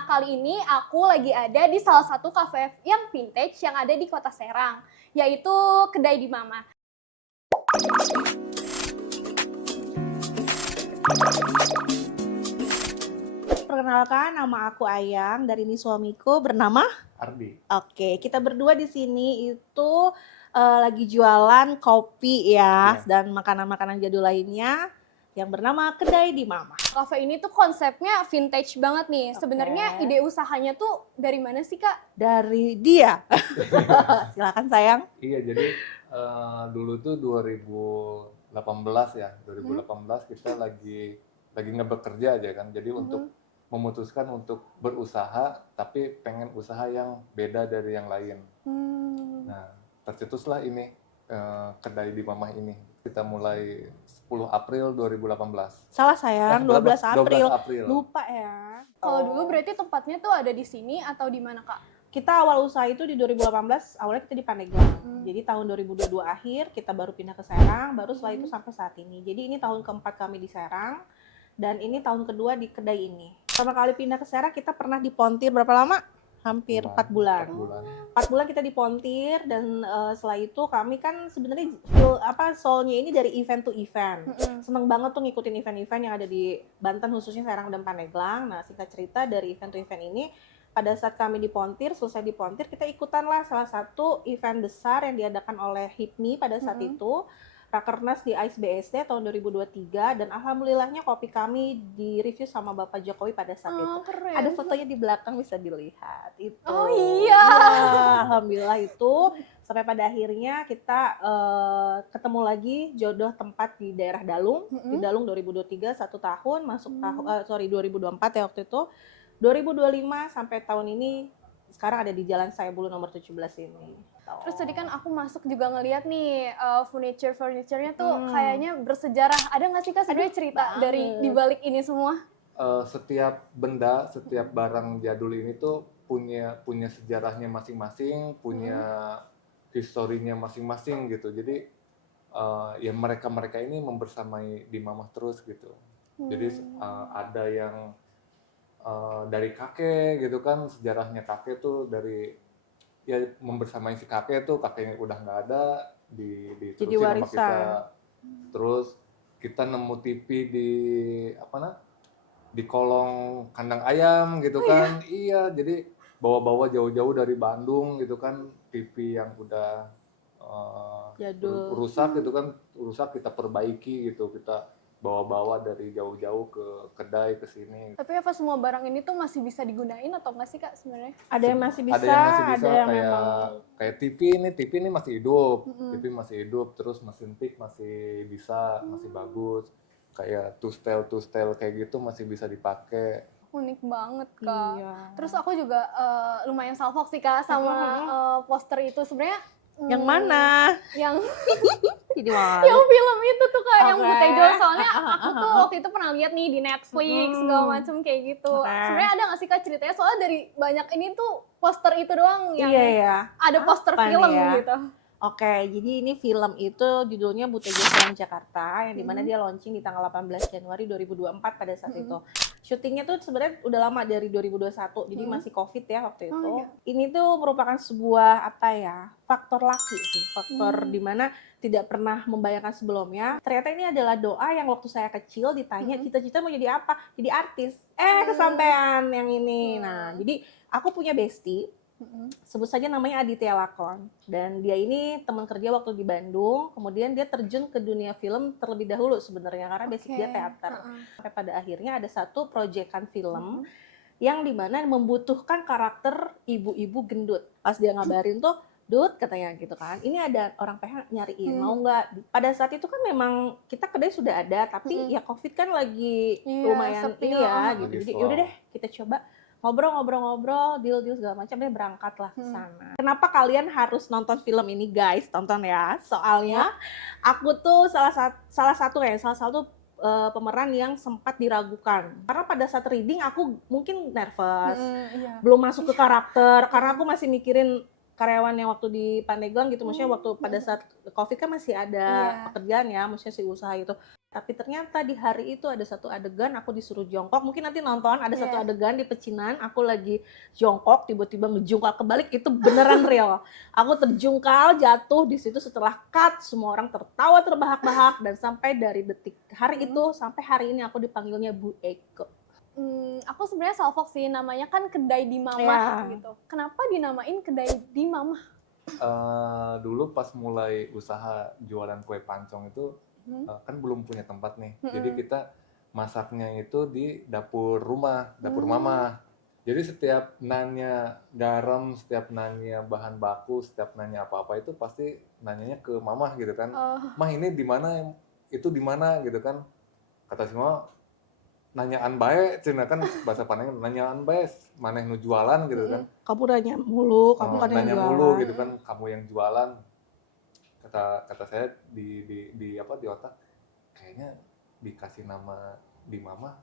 Nah, kali ini aku lagi ada di salah satu cafe yang vintage yang ada di Kota Serang, yaitu Kedai di Mama. Perkenalkan, nama aku Ayang, dan ini suamiku bernama Ardi. Oke, kita berdua di sini itu lagi jualan kopi ya, dan makanan-makanan jadul lainnya yang bernama Kedai di Mama. Cafe ini tuh konsepnya vintage banget nih. Sebenarnya ide usahanya tuh dari mana sih, Kak? Dari dia. Silakan sayang. Iya, jadi dulu tuh 2018 ya, 2018 kita lagi ngebekerja aja kan. Jadi untuk memutuskan untuk berusaha, tapi pengen usaha yang beda dari yang lain. Nah, tercetuslah ini Kedai di Mama ini. Kita mulai 10 April 2018. Salah sayang, 12 April. 12 April. Lupa ya. Kalau dulu berarti tempatnya tuh ada di sini atau di mana, Kak? Kita awal usaha itu di 2018, awalnya kita di Pandeglang. Jadi tahun 2022 akhir kita baru pindah ke Serang, baru setelah itu sampai saat ini. Jadi ini tahun keempat kami di Serang, dan ini tahun kedua di kedai ini. Pertama kali pindah ke Serang kita pernah di Pontier berapa lama? Hampir 4 bulan. 4 bulan kita di Pontier, dan setelah itu kami kan sebenarnya soulnya ini dari event to event. Seneng banget tuh ngikutin event-event yang ada di Banten, khususnya Serang dan Pandeglang. Nah, singkat cerita dari event to event ini, pada saat kami di Pontier, selesai di Pontier, kita ikutanlah salah satu event besar yang diadakan oleh HIPMI pada saat itu, Rakernas di AIS BSD tahun 2023, dan alhamdulillahnya kopi kami direview sama Bapak Jokowi pada saat itu. Keren. Ada fotonya di belakang, bisa dilihat. Itu. Oh iya. Alhamdulillah itu, sampai pada akhirnya kita ketemu lagi jodoh tempat di daerah Dalung, di Dalung 2023, 1 tahun, masuk 2024 ya waktu itu. 2025 sampai tahun ini sekarang ada di Jalan Sayabulu nomor 17 ini. Terus tadi kan aku masuk juga ngeliat nih furniture-nya tuh kayaknya bersejarah. Ada nggak sih, Kak, sebenarnya cerita dari dibalik ini semua? Setiap benda, setiap barang jadul ini tuh punya sejarahnya masing-masing, punya historinya masing-masing gitu. Jadi ya mereka ini membersamai di Mama terus gitu. Jadi ada yang dari kakek gitu kan, sejarahnya kakek tuh dari ya membersamai si kakek tuh, kakeknya udah nggak ada, diterusin sama kita. Terus kita nemu TV di kolong kandang ayam gitu kan. Iya, jadi bawa-bawa jauh-jauh dari Bandung gitu kan, TV yang udah rusak gitu kan, rusak kita perbaiki gitu, kita bawa-bawa dari jauh-jauh ke kedai ke sini. Tapi apa semua barang ini tuh masih bisa digunain atau nggak sih, Kak, sebenarnya? Ada yang masih bisa, ada yang kayak TV ini masih hidup. TV masih hidup, terus mesin tik masih bisa, masih bagus. Kayak tustel kayak gitu masih bisa dipakai. Unik banget, Kak. Iya. Terus aku juga lumayan salfok sih, Kak, sama poster itu. Sebenarnya yang mana? Yang Jadi mana? yang film itu tuh, Kak, yang Butejo. Soalnya aku tuh waktu itu pernah lihat nih di Netflix segala macam kayak gitu. Sebenarnya ada nggak sih, Kak, ceritanya? Soalnya dari banyak ini tuh poster itu doang yang ada poster film gitu. Oke, jadi ini film itu judulnya Butejo Film Jakarta, yang dimana dia launching di tanggal 18 Januari 2024 pada saat itu. Syutingnya tuh sebenarnya udah lama, dari 2021, jadi masih COVID ya waktu itu. Ini tuh merupakan sebuah faktor laki sih, faktor dimana tidak pernah membayangkan sebelumnya. Ternyata ini adalah doa yang waktu saya kecil ditanya cita-cita mau jadi apa? Jadi artis. Kesampaian yang ini. Nah, jadi aku punya bestie. Sebut saja namanya Aditya Lakon, dan dia ini teman kerja waktu di Bandung, kemudian dia terjun ke dunia film terlebih dahulu sebenarnya karena basic dia teater. Sampai pada akhirnya ada satu proyekan film yang dimana membutuhkan karakter ibu-ibu gendut. Pas dia ngabarin tuh, Dut katanya gitu kan, ini ada orang PH nyariin, mau nggak? Pada saat itu kan memang kita kedai sudah ada, tapi ya COVID kan lagi lumayan ini ya, gitu. Jadi yaudah deh kita coba. Ngobrol-ngobrol, deal segala macam, dia berangkatlah ke sana. Kenapa kalian harus nonton film ini, guys? Tonton ya. Soalnya aku tuh salah satu pemeran yang sempat diragukan. Karena pada saat reading aku mungkin nervous. Belum masuk ke karakter karena aku masih mikirin karyawan yang waktu di Pandeglang gitu. Maksudnya waktu pada saat COVID kan masih ada pekerjaan ya, maksudnya si usaha itu. Tapi ternyata di hari itu ada satu adegan aku disuruh jongkok, mungkin nanti nonton ada satu adegan di pecinan aku lagi jongkok tiba-tiba ngejungkal kebalik, itu beneran real. Aku terjungkal jatuh di situ, setelah cut semua orang tertawa terbahak-bahak, dan sampai dari detik hari itu sampai hari ini aku dipanggilnya Bu Eko. Aku sebenarnya salfok sih, namanya kan kedai di Mamah gitu. Kenapa dinamain kedai di Mamah? Dulu pas mulai usaha jualan kue pancong itu kan belum punya tempat nih. Jadi kita masaknya itu di dapur rumah, dapur mama. Jadi setiap nanya garam, setiap nanya bahan baku, setiap nanya apa-apa itu pasti nanyanya ke mama gitu kan. Mah ini di mana? Itu di mana gitu kan. Kata semua nanyaan bae, cina kan bahasa Padang nanyaan bae, maneh nu jualan gitu kan. Kamu nanya mulu, kamu kan yang Nanya jualan. mulu gitu kan, kamu yang jualan. Kata saya di otak, kayaknya dikasih nama di mama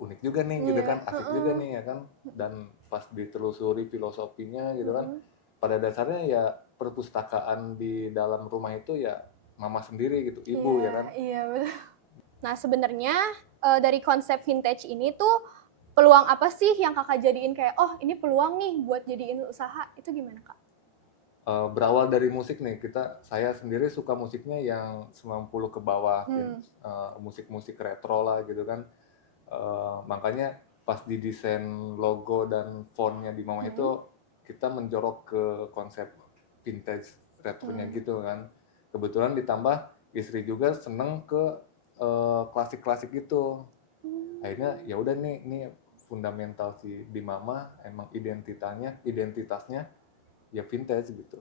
unik juga nih gitu kan, asik juga nih ya kan. Dan pas ditelusuri filosofinya gitu kan, pada dasarnya ya perpustakaan di dalam rumah itu ya mama sendiri gitu, ibu ya kan. Iya betul. Nah sebenarnya dari konsep vintage ini tuh peluang apa sih yang kakak jadiin kayak oh ini peluang nih buat jadiin usaha, itu gimana kak? Berawal dari musik nih, saya sendiri suka musiknya yang 90 ke bawah, musik-musik retro lah gitu kan. Makanya pas didesain logo dan fontnya di Mama itu kita menjorok ke konsep vintage retronya gitu kan. Kebetulan ditambah istri juga seneng ke klasik-klasik gitu. Akhirnya ya udah nih, ini fundamental sih di Mama, emang identitasnya ya vintage gitu.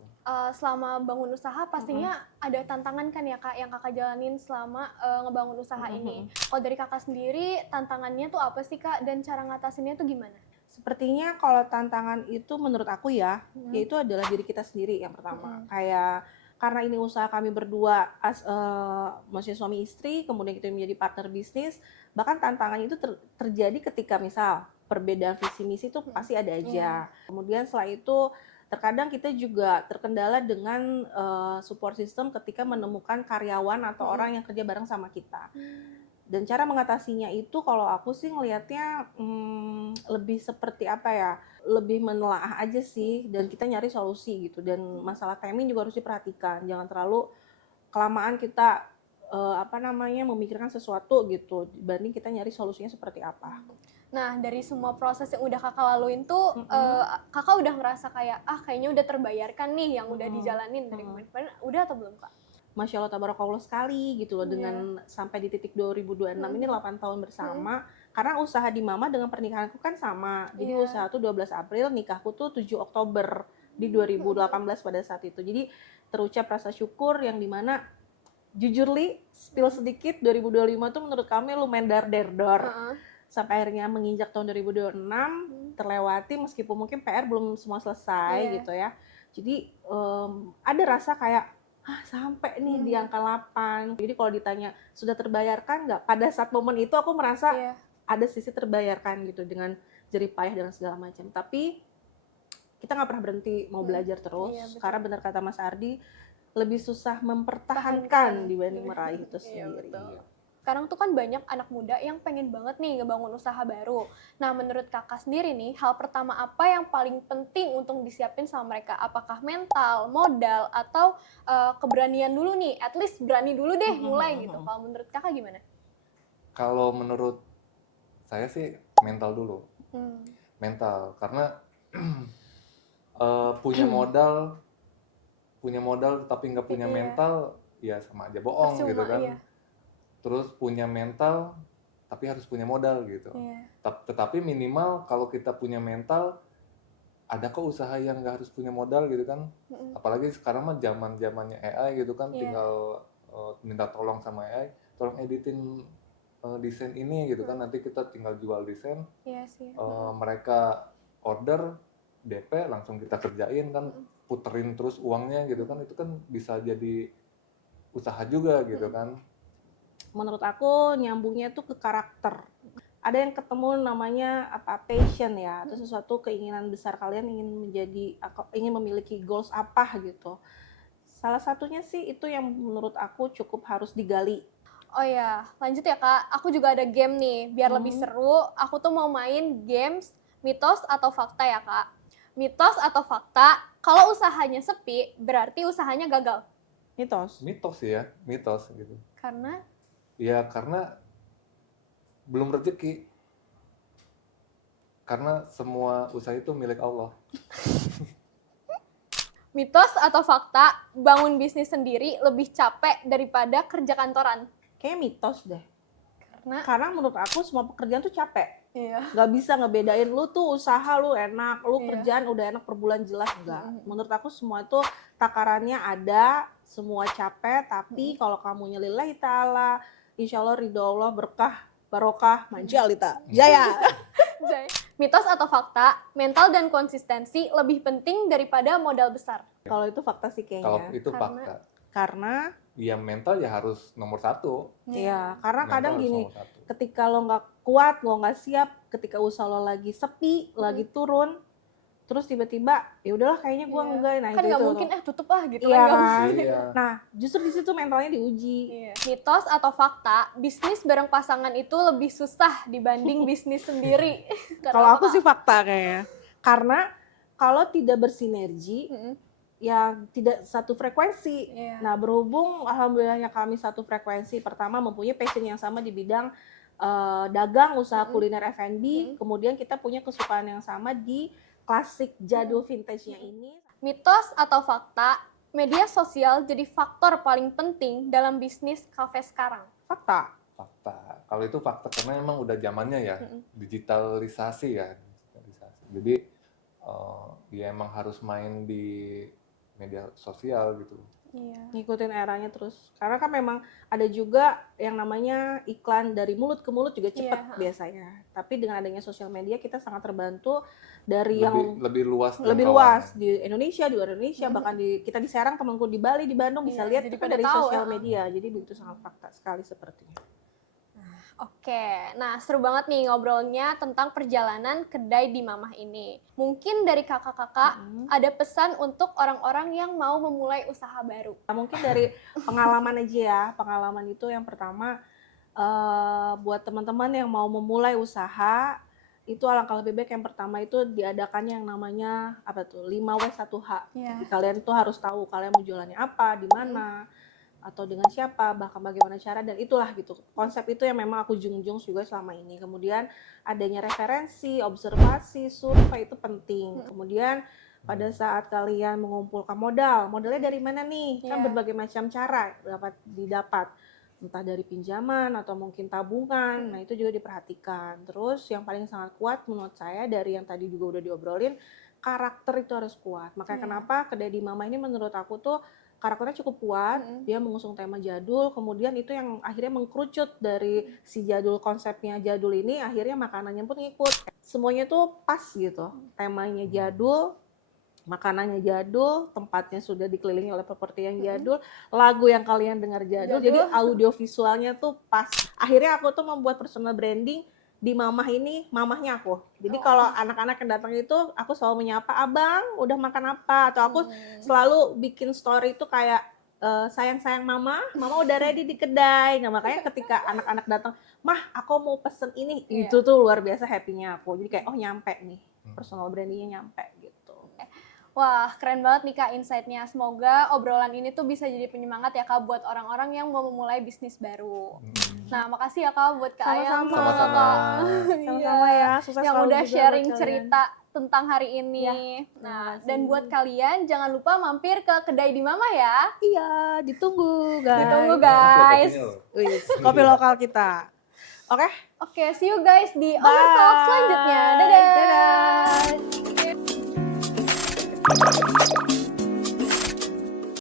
Selama bangun usaha pastinya ada tantangan kan ya kak yang kakak jalanin selama ngebangun usaha ini. Kalau dari kakak sendiri tantangannya tuh apa sih kak, dan cara ngatasinnya tuh gimana? Sepertinya kalau tantangan itu menurut aku ya, yaitu adalah diri kita sendiri yang pertama. Kayak karena ini usaha kami berdua, maksudnya suami istri, kemudian kita menjadi partner bisnis, bahkan tantangannya itu terjadi ketika misal perbedaan visi misi itu pasti ada aja. Kemudian setelah itu terkadang kita juga terkendala dengan support system ketika menemukan karyawan atau orang yang kerja bareng sama kita. Dan cara mengatasinya itu kalau aku sih ngelihatnya lebih seperti apa ya, lebih menelaah aja sih, dan kita nyari solusi gitu. Dan masalah timing juga harus diperhatikan, jangan terlalu kelamaan kita memikirkan sesuatu gitu dibanding kita nyari solusinya seperti apa. Nah dari semua proses yang udah kakak laluin tuh kakak udah ngerasa kayak kayaknya udah terbayarkan nih yang udah dijalanin dari kemarin, udah atau belum kak? Masya Allah tabarakallah sekali gitu loh, dengan sampai di titik 2026 ini 8 tahun bersama. Karena usaha di Mama dengan pernikahanku kan sama, jadi usaha tuh 12 April, nikahku tuh 7 Oktober di 2018 pada saat itu. Jadi terucap rasa syukur yang dimana jujur spill sedikit, 2025 tuh menurut kami lumayan dar-der-dor. Sampai akhirnya menginjak tahun 2026 terlewati, meskipun mungkin PR belum semua selesai gitu ya. Jadi ada rasa kayak sampai nih di angka 8. Jadi kalau ditanya sudah terbayarkan nggak? Pada saat momen itu aku merasa ada sisi terbayarkan gitu dengan jerih payah dan segala macam. Tapi kita nggak pernah berhenti mau belajar terus. Karena benar kata Mas Ardi, lebih susah mempertahankan dibanding meraih itu sendiri. Sekarang tuh kan banyak anak muda yang pengen banget nih ngebangun usaha baru. Nah menurut kakak sendiri nih, hal pertama apa yang paling penting untuk disiapin sama mereka? Apakah mental, modal, atau keberanian dulu nih? At least berani dulu deh mulai gitu. Kalau menurut kakak gimana? Kalau menurut saya sih mental dulu. Mental, karena punya modal tapi nggak punya mental, ya sama aja bohong gitu kan. Terus punya mental tapi harus punya modal gitu. Tetapi minimal kalau kita punya mental, ada kok usaha yang nggak harus punya modal gitu kan. Apalagi sekarang mah zamannya AI gitu kan, tinggal minta tolong sama AI, tolong editin desain ini gitu kan, nanti kita tinggal jual desain, mereka order, DP langsung kita kerjain kan, puterin terus uangnya gitu kan, itu kan bisa jadi usaha juga gitu kan. Menurut aku nyambungnya tuh ke karakter. Ada yang ketemu namanya passion ya, atau sesuatu keinginan besar kalian ingin memiliki goals apa gitu. Salah satunya sih itu yang menurut aku cukup harus digali. Oh ya, lanjut ya Kak. Aku juga ada game nih, biar lebih seru. Aku tuh mau main games mitos atau fakta ya Kak. Mitos atau fakta, kalau usahanya sepi, berarti usahanya gagal. Mitos. Mitos ya, mitos gitu. Karena? Ya karena belum rezeki. Karena semua usaha itu milik Allah. Mitos atau fakta, bangun bisnis sendiri lebih capek daripada kerja kantoran. Kayaknya mitos deh. Karena menurut aku semua pekerjaan tuh capek. iya. Gak bisa ngebedain lu tuh usaha lu enak, lu Iya. kerjaan udah enak per bulan jelas enggak. Menurut aku semua itu takarannya ada, semua capek, tapi kalau kamunya lillahi ta'ala, insya Allah ridho Allah berkah, barokah, manjalita, jaya. Mitos atau fakta, mental dan konsistensi lebih penting daripada modal besar. Kalau itu fakta sih Kalau kayaknya. itu fakta. Karena Ya mental ya harus nomor satu. ya, karena Mental kadang harus gini, nomor satu. ketika lo nggak kuat, lo nggak siap, ketika usaha lo lagi sepi, lagi turun, terus tiba-tiba ya udahlah kayaknya gua Iya. enggak, nah Kan itu nggak mungkin tutup lah gitu Iya kan. kan? Iya. Nah, justru di situ mentalnya diuji. Iya. Mitos atau fakta, bisnis bareng pasangan itu lebih susah dibanding bisnis sendiri. Kalau aku sih fakta kayaknya. Karena kalau tidak bersinergi, ya tidak satu frekuensi. Iya. Nah, berhubung alhamdulillahnya kami satu frekuensi, pertama mempunyai passion yang sama di bidang dagang, usaha kuliner F&B, kemudian kita punya kesukaan yang sama di klasik jadul vintage-nya ini. Mitos atau fakta, media sosial jadi faktor paling penting dalam bisnis kafe sekarang. Fakta. Fakta. Kalau itu fakta karena emang udah zamannya ya, digitalisasi ya. Jadi ya emang harus main di media sosial gitu. Iya. Ngikutin eranya terus. Karena kan memang ada juga yang namanya iklan dari mulut ke mulut juga cepat biasanya. Tapi dengan adanya sosial media kita sangat terbantu dari lebih luas di Indonesia, di luar Indonesia, bahkan kita di Serang, temanku di Bali, di Bandung bisa lihat jadi itu kan pada dari tahu, sosial media. Jadi begitu sangat fakta sekali sepertinya. Oke, nah seru banget nih ngobrolnya tentang perjalanan kedai di Mamah ini. Mungkin dari kakak-kakak ada pesan untuk orang-orang yang mau memulai usaha baru. Nah, mungkin dari pengalaman aja ya. Pengalaman itu yang pertama, buat teman-teman yang mau memulai usaha, itu alangkah lebih baik yang pertama itu diadakannya yang namanya 5W1H. Yeah. Kalian tuh harus tahu kalian mau jualannya apa, di mana, atau dengan siapa, bahkan bagaimana cara, dan itulah gitu. Konsep itu yang memang aku junjung juga selama ini. Kemudian adanya referensi, observasi, survei itu penting. Kemudian pada saat kalian mengumpulkan modalnya dari mana nih? Kan berbagai macam cara dapat didapat. Entah dari pinjaman atau mungkin tabungan. Nah, itu juga diperhatikan. Terus yang paling sangat kuat menurut saya dari yang tadi juga udah diobrolin, karakter itu harus kuat. Makanya kenapa kedai di Mamah ini menurut aku tuh karakternya cukup kuat, dia mengusung tema jadul, kemudian itu yang akhirnya mengkerucut dari si jadul, konsepnya jadul ini, akhirnya makanannya pun ngikut. Semuanya tuh pas gitu, temanya jadul, makanannya jadul, tempatnya sudah dikelilingi oleh properti yang jadul, lagu yang kalian dengar jadul, jadi audio visualnya tuh pas. Akhirnya aku tuh membuat personal branding di Mamah ini, mamahnya aku. Jadi kalau anak-anak yang datang itu, aku selalu menyapa, abang udah makan apa? Atau aku selalu bikin story itu kayak, sayang-sayang mama udah ready di kedai. Nah makanya ketika anak-anak datang, mah aku mau pesen ini, itu tuh luar biasa happy-nya aku. Jadi kayak, oh nyampe nih, personal brandingnya nyampe gitu. Wah, keren banget nih Kak insight-nya. Semoga obrolan ini tuh bisa jadi penyemangat ya Kak buat orang-orang yang mau memulai bisnis baru. Nah, makasih ya Kak buat Kak Ayam. Sama-sama ya, sukses yang selalu udah juga sharing buat cerita tentang hari ini. Nah, dan buat kalian jangan lupa mampir ke kedai di Mamah ya. Iya, ditunggu guys. Ditunggu guys. Kopi lokal kita. Oke, see you guys di Overtalk selanjutnya. Dadah.